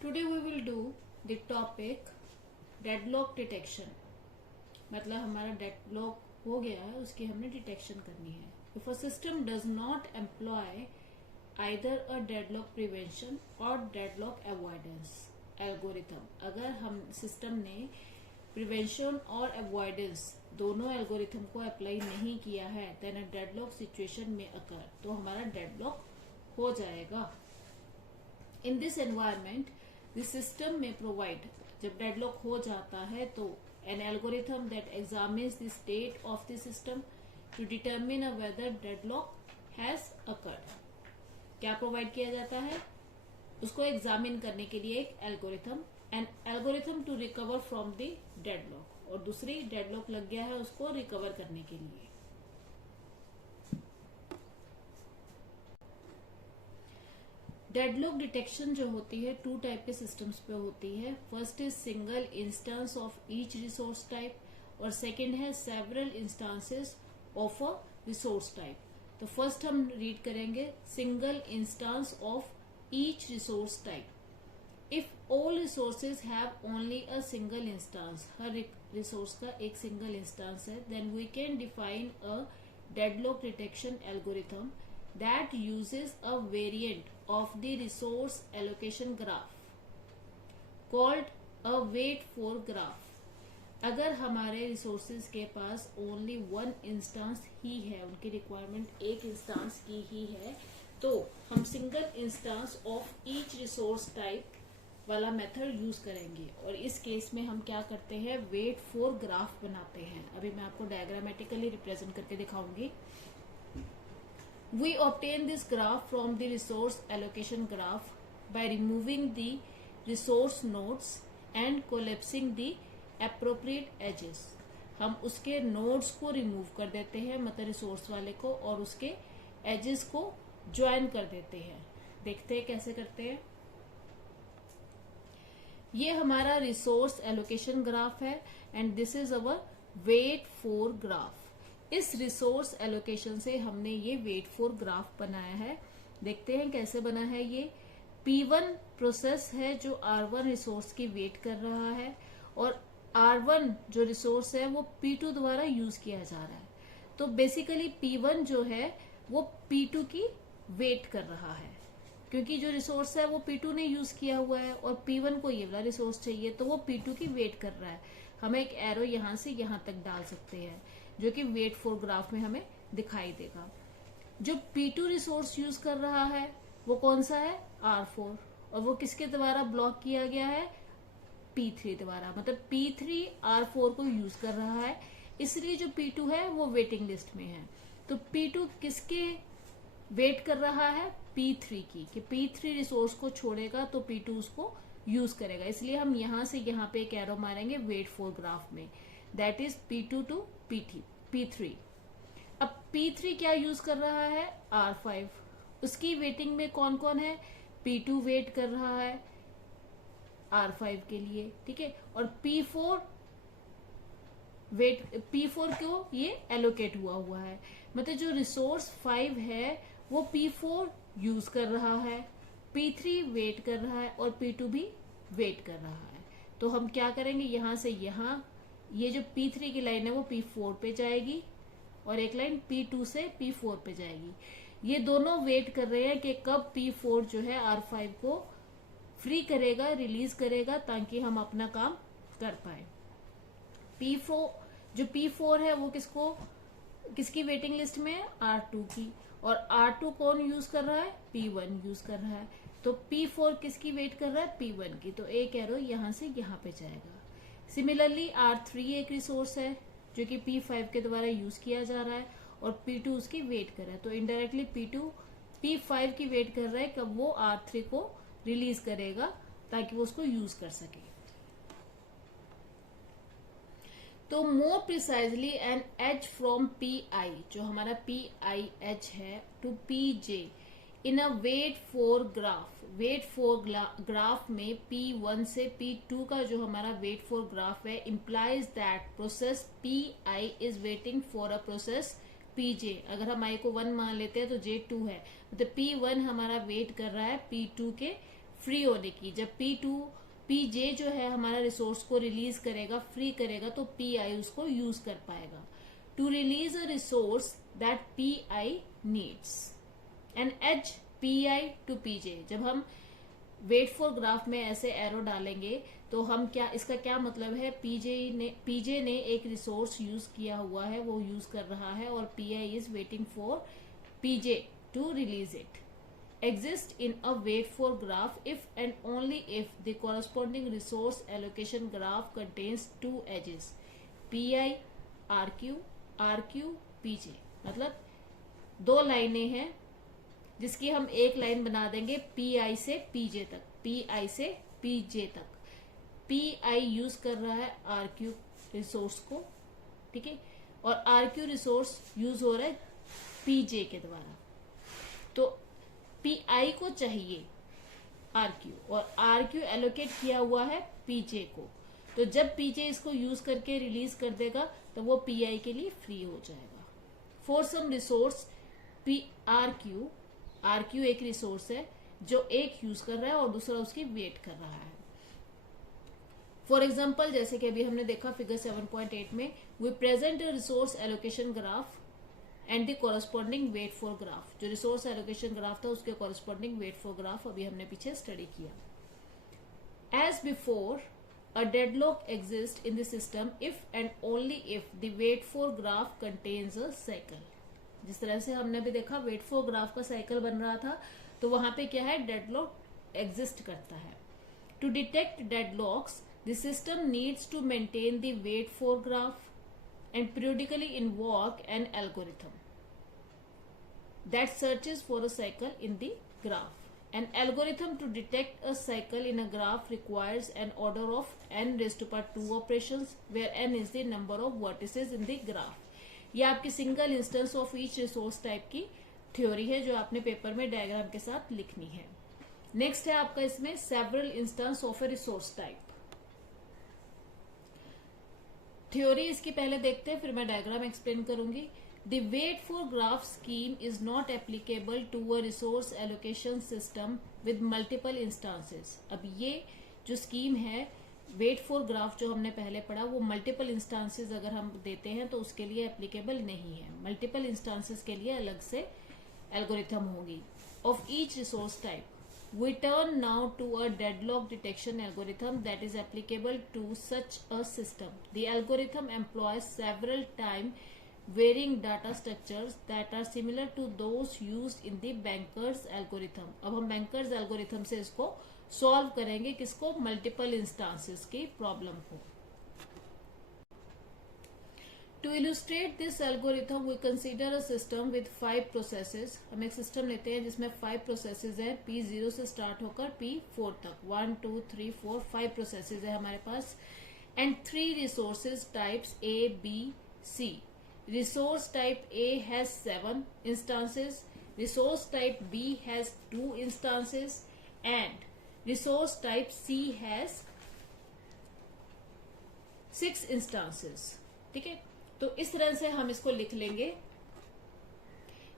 Today we will do the topic deadlock detection. मतलब हमारा deadlock हो गया है, उसकी हमने डिटेक्शन करनी है. If a system does not employ either a deadlock prevention or deadlock avoidance algorithm, अगर हम सिस्टम ने प्रिवेंशन और अवॉइडेंस दोनों एल्गोरिथम को अप्लाई नहीं किया है, देन अ डेडलॉक सिचुएशन में अकर, तो हमारा डेडलॉक हो जाएगा. In this environment the system में प्रोवाइड, जब डेडलॉक हो जाता है तो an algorithm that examines the state of the system to determine whether deadlock has occurred. क्या प्रोवाइड किया जाता है? उसको एग्जामिन करने के लिए एक algorithm, an algorithm to recover from the deadlock, और दूसरी डेडलॉक लग गया है उसको रिकवर करने के लिए. डेडलॉक डिटेक्शन जो होती है टू टाइप के सिस्टम्स पे होती है. First is single instance of each resource type, और सेकंड है several instances of a resource type. तो फर्स्ट हम रीड करेंगे single instance of each resource type. If all resources have only a single instance, हर resource का एक single instance है, then we can define a deadlock detection algorithm that uses a variant of the resource allocation graph called a wait for graph. अगर हमारे resources के पास only one instance ही है, उनकी requirement एक इंस्टांस की ही है, तो हम single instance of each resource type वाला मेथड यूज करेंगे. और इस केस में हम क्या करते हैं, वेट फॉर ग्राफ बनाते हैं. अभी मैं आपको डायग्रामेटिकली रिप्रेजेंट करके दिखाऊंगी. We obtain this graph from the resource allocation graph by removing the resource nodes and collapsing the appropriate edges. हम उसके nodes को remove कर देते हैं, मतलब रिसोर्स वाले को, और उसके edges को join कर देते हैं. देखते हैं कैसे करते हैं. ये हमारा रिसोर्स एलोकेशन ग्राफ है and this is our wait for graph. इस रिसोर्स एलोकेशन से हमने ये वेट फॉर ग्राफ बनाया है. देखते हैं कैसे बना है. ये P1 प्रोसेस है जो R1 रिसोर्स की वेट कर रहा है, और R1 जो रिसोर्स है वो P2 द्वारा यूज किया जा रहा है. तो बेसिकली P1 जो है वो P2 की वेट कर रहा है, क्योंकि जो रिसोर्स है वो P2 ने यूज किया हुआ है और P1 को ये वाला रिसोर्स चाहिए, तो वो P2 की वेट कर रहा है. हम एक एरो यहां से यहां तक डाल सकते हैं जो कि वेट फॉर ग्राफ में हमें दिखाई देगा. जो P2 रिसोर्स यूज कर रहा है वो कौन सा है, R4, और वो किसके द्वारा ब्लॉक किया गया है, P3 द्वारा. मतलब P3 R4 को यूज कर रहा है, इसलिए जो P2 है वो वेटिंग लिस्ट में है. तो P2 किसके वेट कर रहा है, P3 की, कि P3 रिसोर्स को छोड़ेगा तो P2 उसको यूज करेगा. इसलिए हम यहां से यहां पे एक एरो मारेंगे वेट फॉर ग्राफ में, that is P2 to P3. अब P3 क्या यूज कर रहा है, R5. उसकी वेटिंग में कौन कौन है, P2 वेट कर रहा है R5 के लिए, ठीक है. और P4 को ये एलोकेट हुआ है, मतलब जो रिसोर्स 5 है वो P4 यूज कर रहा है, P3 वेट कर रहा है और P2 भी वेट कर रहा है. तो हम क्या करेंगे, यहां से यहां ये जो P3 की लाइन है वो P4 पे जाएगी और एक लाइन P2 से P4 पे जाएगी. ये दोनों वेट कर रहे हैं कि कब P4 जो है R5 को फ्री करेगा, रिलीज करेगा, ताकि हम अपना काम कर पाए. P4 है वो किसकी वेटिंग लिस्ट में है, R2 की, और R2 कौन यूज कर रहा है, P1 यूज कर रहा है. तो P4 किसकी वेट कर रहा है, P1 की. तो एक एरो यहां से यहां पे जाएगा. सिमिलरली R3 एक रिसोर्स है जो कि P5 के द्वारा यूज किया जा रहा है और P2 उसकी वेट कर रहा है. तो इनडायरेक्टली P2 P5 की वेट कर रहा है कब वो R3 को रिलीज करेगा ताकि वो उसको यूज कर सके. तो more precisely an edge from Pi, जो हमारा PIH है, to Pj in a wait for graph. Wait for graph में P1 से P2 का जो हमारा वेट फॉर ग्राफ है implies that process Pi is waiting for a process Pj. अगर हम I को 1 मान लेते हैं तो J 2 है, मतलब P1 हमारा वेट कर रहा है P2 के फ्री होने की। जब पीजे जो है हमारा रिसोर्स को रिलीज करेगा, फ्री करेगा, तो पीआई उसको यूज कर पाएगा। To release a resource that Pi needs and as Pi to Pj. जब हम वेट फॉर ग्राफ में ऐसे एरो डालेंगे तो हम क्या, इसका क्या मतलब है, पीजे ने एक रिसोर्स यूज किया हुआ है, वो यूज कर रहा है, और PI is waiting for PJ to release it. Exist in a wait for graph if and only if the corresponding resource allocation graph contains two edges, pi, rq, rq, pj। मतलब दो लाइनें हैं जिसकी हम एक लाइन बना देंगे pi से pj तक, pi से pj तक। pi यूज कर रहा है rq रिसोर्स को, ठीक है, और rq रिसोर्स यूज हो रहा है pj के द्वारा। तो पीआई को चाहिए आरक्यू और आरक्यू एलोकेट किया हुआ है पीजे को। तो जब पीजे इसको यूज करके रिलीज कर देगा तो वो पीआई के लिए फ्री हो जाएगा। For some resource RQ, RQ एक रिसोर्स है जो एक यूज कर रहा है और दूसरा उसकी वेट कर रहा है। फॉर एग्जाम्पल, जैसे कि अभी हमने देखा फिगर 7.8 में, we present resource allocation graph and the corresponding wait for graph. जो रिसोर्स एलोकेशन ग्राफ था उसके कॉरस्पॉन्डिंग वेट फॉर ग्राफ अभी हमने पीछे स्टडी किया। As before, a deadlock exist in the system if and only if the wait for graph contains a cycle. जिस तरह से हमने भी देखा वेट फॉर ग्राफ का साइकिल बन रहा था, तो वहां पे क्या है, डेडलॉक एग्जिस्ट करता है। To detect deadlocks, the system needs to maintain the wait for graph and periodically invoke an algorithm that searches for a cycle in the graph. An algorithm to detect a cycle in a graph requires an order of n raised to power 2 operations, where n is the number of vertices in the graph. यह आपकी single instance of each resource type की theory है जो आपने paper में diagram के साथ लिखनी है। नेक्स्ट है आपका इसमें several instance of a resource type. Theory इसकी पहले देखते हैं, फिर मैं डायग्राम एक्सप्लेन करूंगी। The wait for graph scheme is not applicable to a resource allocation system with multiple instances. अब ये जो स्कीम है वेट फॉर ग्राफ जो हमने पहले पढ़ा, वो मल्टीपल इंस्टांसेस अगर हम देते हैं तो उसके लिए एप्लीकेबल नहीं है। मल्टीपल इंस्टांसेस के लिए अलग से एल्गोरिथम होगी of each resource type. We turn now to a deadlock detection algorithm that is applicable to such a system. The algorithm employs several time varying data structures that are similar to those used in the Banker's algorithm. अब हम Banker's algorithm से इसको solve करेंगे, किसको, multiple instances की problem को। To illustrate this algorithm, we consider a system with 5 processes. हम एक सिस्टम लेते हैं जिसमें 5 प्रोसेसेस है, P0 से स्टार्ट होकर P4 तक, 1 2 3 4 5 प्रोसेसेस है हमारे पास, and 3 resources types A, B, C. Resource type A has 7 instances, resource type B has 2 instances, and resource type C has 6 instances. ठीक है, तो इस तरह से हम इसको लिख लेंगे।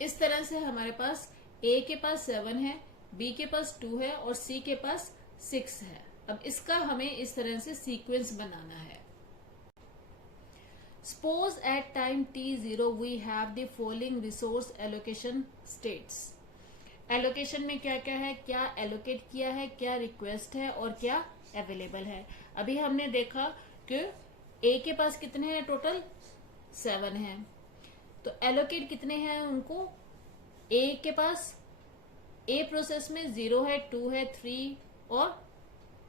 इस तरह से हमारे पास A के पास 7 है, B के पास 2 है और C के पास 6 है। अब इसका हमें इस तरह से सीक्वेंस बनाना है। Suppose at time t0 we have the following resource allocation states. Allocation में क्या क्या है, क्या एलोकेट किया है, क्या रिक्वेस्ट है और क्या अवेलेबल है। अभी हमने देखा कि A के पास कितने हैं, टोटल 7 है। तो एलोकेट कितने हैं उनको, A के पास A प्रोसेस में 0 है, 2 है, 3 और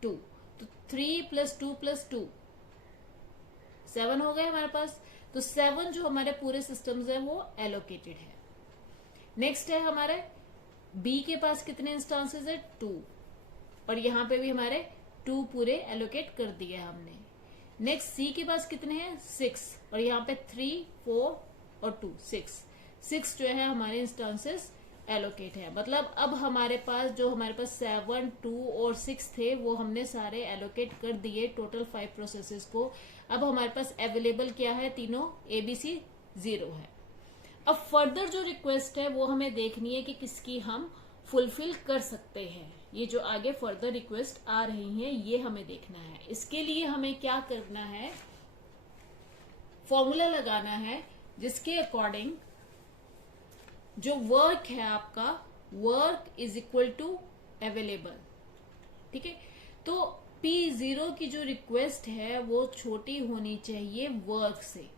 2, तो 3 + 2 + 2 7 हो गए हमारे पास। तो 7 जो हमारे पूरे सिस्टम्स है वो एलोकेटेड है। नेक्स्ट है हमारे B के पास कितने इंस्टांसेस है, 2, और यहां पे भी हमारे 2 पूरे एलोकेट कर दिए हमने। नेक्स्ट C के पास कितने हैं, 6, और यहाँ पे 3 4 और 2 6 जो है हमारे इंस्टांसेस एलोकेट है। मतलब अब हमारे पास जो हमारे पास 7 2 और 6 थे वो हमने सारे एलोकेट कर दिए टोटल 5 प्रोसेसेस को। अब हमारे पास अवेलेबल क्या है, तीनों ABC 0 है। अब फर्दर जो रिक्वेस्ट है वो हमें देखनी है कि किसकी हम फुलफिल कर सकते हैं। ये जो आगे फर्दर रिक्वेस्ट आ रही हैं ये हमें देखना है। इसके लिए हमें क्या करना है, फॉर्मूला लगाना है जिसके अकॉर्डिंग जो वर्क है आपका, work is equal to available. ठीक है, तो P0 की जो रिक्वेस्ट है वो छोटी होनी चाहिए वर्क से।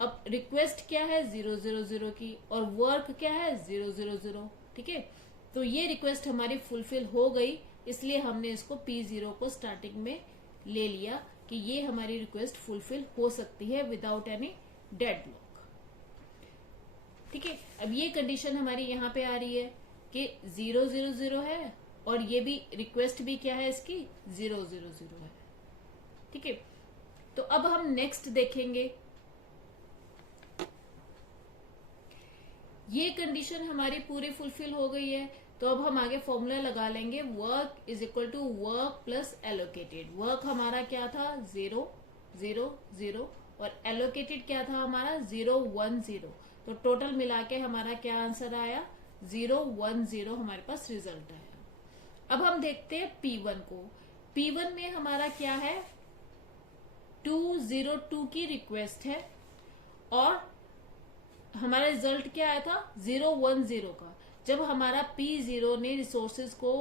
अब रिक्वेस्ट क्या है 000 की और वर्क क्या है 000। ठीक है, तो ये रिक्वेस्ट हमारी फुलफिल हो गई, इसलिए हमने इसको P0 को स्टार्टिंग में ले लिया कि ये हमारी रिक्वेस्ट फुलफिल हो सकती है विदाउट एनी डेड ब्लॉक। ठीक है, अब ये कंडीशन हमारी यहाँ पे आ रही है कि 000 है और ये भी रिक्वेस्ट भी क्या है इसकी 000 है। ठीक है, तो अब हम नेक्स्ट देखेंगे, ये कंडीशन हमारी पूरी फुलफिल हो गई है, तो अब हम आगे फॉर्मूला लगा लेंगे, work is equal to work plus allocated. Work हमारा क्या था 0 0 0 और एलोकेटेड क्या था हमारा 0 1 0, तो टोटल मिला के हमारा क्या आंसर आया 0 1 0 हमारे पास रिजल्ट आया। अब हम देखते हैं P1 को। P1 में हमारा क्या है 202 की रिक्वेस्ट है और हमारा रिजल्ट क्या आया था 010 का। जब हमारा P0 ने रिसोर्सेज को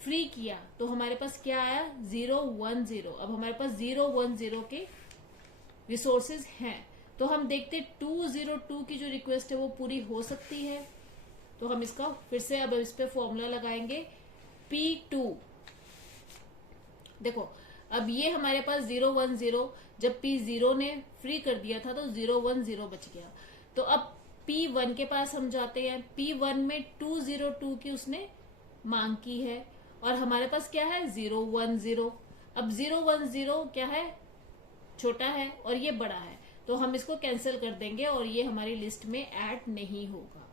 फ्री किया तो हमारे पास क्या आया 010। अब हमारे पास 010 के रिसोर्सेज हैं, तो हम देखते 202 की जो रिक्वेस्ट है वो पूरी हो सकती है। तो हम इसका फिर से अब इस पे फॉर्मूला लगाएंगे P2। देखो अब ये हमारे पास 010, जब P0 ने फ्री कर दिया था तो 010 बच गया। तो अब P1 के पास हम जाते हैं, P1 में 202 की उसने मांग की है और हमारे पास क्या है 010। अब 010 क्या है छोटा है और ये बड़ा है, तो हम इसको कैंसिल कर देंगे और ये हमारी लिस्ट में ऐड नहीं होगा।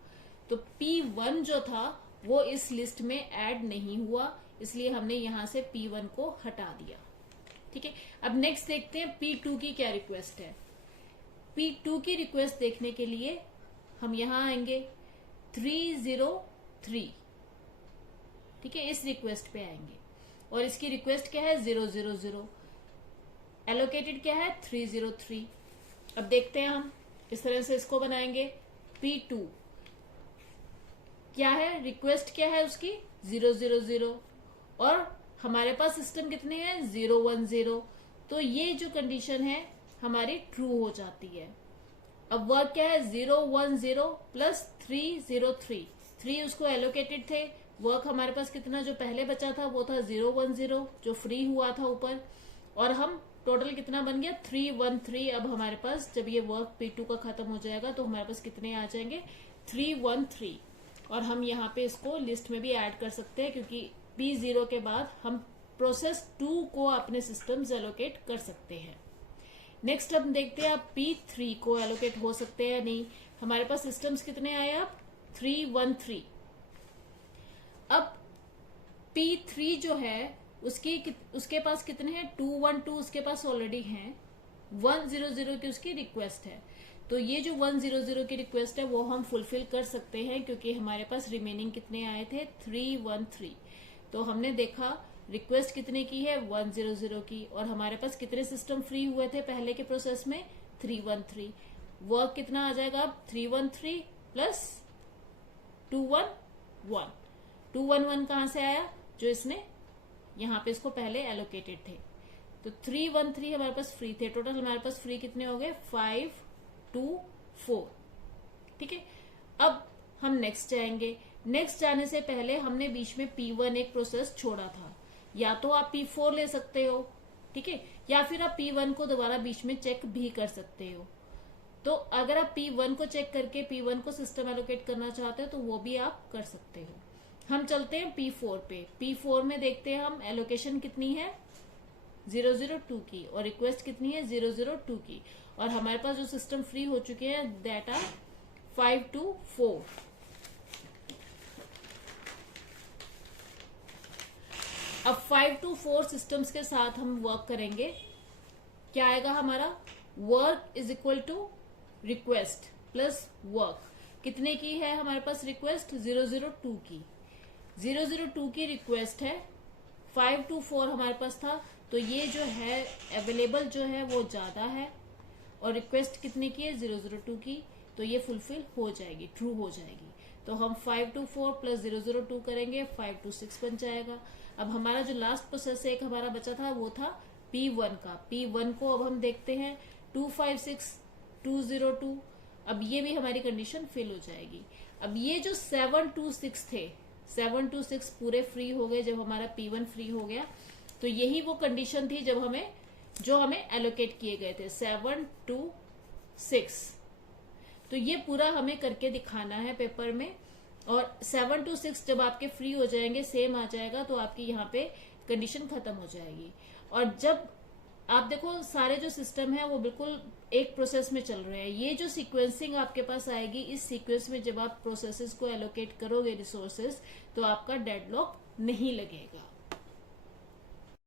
तो P1 जो था वो इस लिस्ट में ऐड नहीं हुआ, इसलिए हमने यहां से P1 को हटा दिया। ठीक है, अब नेक्स्ट देखते हैं P2 की क्या रिक्वेस्ट है। P2 की रिक्वेस्ट देखने के लिए हम यहां आएंगे 303। ठीक है, इस रिक्वेस्ट पे आएंगे और इसकी रिक्वेस्ट क्या है 000, एलोकेटेड क्या है 303। अब देखते हैं हम इस तरह से इसको बनाएंगे। P2 क्या है, रिक्वेस्ट क्या है उसकी 000 और हमारे पास सिस्टम कितने हैं 010, तो ये जो कंडीशन है हमारी ट्रू हो जाती है। अब वर्क क्या है 010 प्लस 303, 3 उसको एलोकेटेड थे, वर्क हमारे पास कितना जो पहले बचा था वो था 010 जो फ्री हुआ था ऊपर, और हम टोटल कितना बन गया 313। अब हमारे पास जब ये वर्क P2 का खत्म हो जाएगा तो हमारे पास कितने आ जाएंगे 313, और हम यहाँ पे इसको लिस्ट में भी ऐड कर सकते हैं क्योंकि P0 के बाद हम प्रोसेस 2 को अपने सिस्टम एलोकेट कर सकते हैं। नेक्स्ट हम देखते हैं अब P3 को एलोकेट हो सकते हैं या नहीं। हमारे पास सिस्टम्स कितने आए अब 313। अब P3 जो है उसके पास कितने हैं 212 उसके पास ऑलरेडी हैं, 100 की उसकी रिक्वेस्ट है, तो ये जो 100 की रिक्वेस्ट है वो हम फुलफिल कर सकते हैं क्योंकि हमारे पास रिमेनिंग कितने आए थे 313। तो हमने देखा रिक्वेस्ट कितने की है 100 की और हमारे पास कितने सिस्टम फ्री हुए थे पहले के प्रोसेस में 313। वर्क कितना आ जाएगा अब 313 प्लस 211। 211 कहां से आया जो इसने यहाँ पे इसको पहले एलोकेटेड थे, तो 313 हमारे पास फ्री थे। टोटल हमारे पास फ्री कितने हो गए 524। ठीक है, अब हम नेक्स्ट जाएंगे। नेक्स्ट जाने से पहले हमने बीच में P1 एक प्रोसेस छोड़ा था, या तो आप P4 ले सकते हो, ठीक है, या फिर आप P1 को दोबारा बीच में चेक भी कर सकते हो। तो अगर आप P1 को चेक करके P1 को सिस्टम एलोकेट करना चाहते हो तो वो भी आप कर सकते हो। हम चलते हैं P4 पे। P4 में देखते हैं हम एलोकेशन कितनी है 002 की और रिक्वेस्ट कितनी है 002 की, और हमारे पास जो सिस्टम फ्री हो चुके हैं दैट आर 524। अब 524 सिस्टम्स के साथ हम वर्क करेंगे। क्या आएगा हमारा work is equal to request plus work. कितने की है हमारे पास रिक्वेस्ट 002 की। 002 की रिक्वेस्ट है, 524 हमारे पास था, तो ये जो है अवेलेबल जो है वो ज्यादा है, और रिक्वेस्ट कितने की है 002 की, तो ये फुलफिल हो जाएगी, ट्रू हो जाएगी। तो हम 524 प्लस 002 करेंगे, 526 बन जाएगा। अब हमारा जो लास्ट प्रोसेस एक हमारा बचा था वो था P1 का। P1 को अब हम देखते हैं 256 202। अब ये भी हमारी कंडीशन फिल हो जाएगी। अब ये जो 726 थे, 726 पूरे फ्री हो गए जब हमारा P1 फ्री हो गया। तो यही वो कंडीशन थी जब हमें एलोकेट किए गए थे 726। तो ये पूरा हमें करके दिखाना है पेपर में, और 726 जब आपके फ्री हो जाएंगे, सेम आ जाएगा, तो आपकी यहाँ पे कंडीशन खत्म हो जाएगी। और जब आप देखो सारे जो सिस्टम है वो बिल्कुल एक प्रोसेस में चल रहे हैं। ये जो सीक्वेंसिंग आपके पास आएगी, इस सीक्वेंस में जब आप प्रोसेसेस को एलोकेट करोगे रिसोर्सेज, तो आपका डेडलॉक नहीं लगेगा।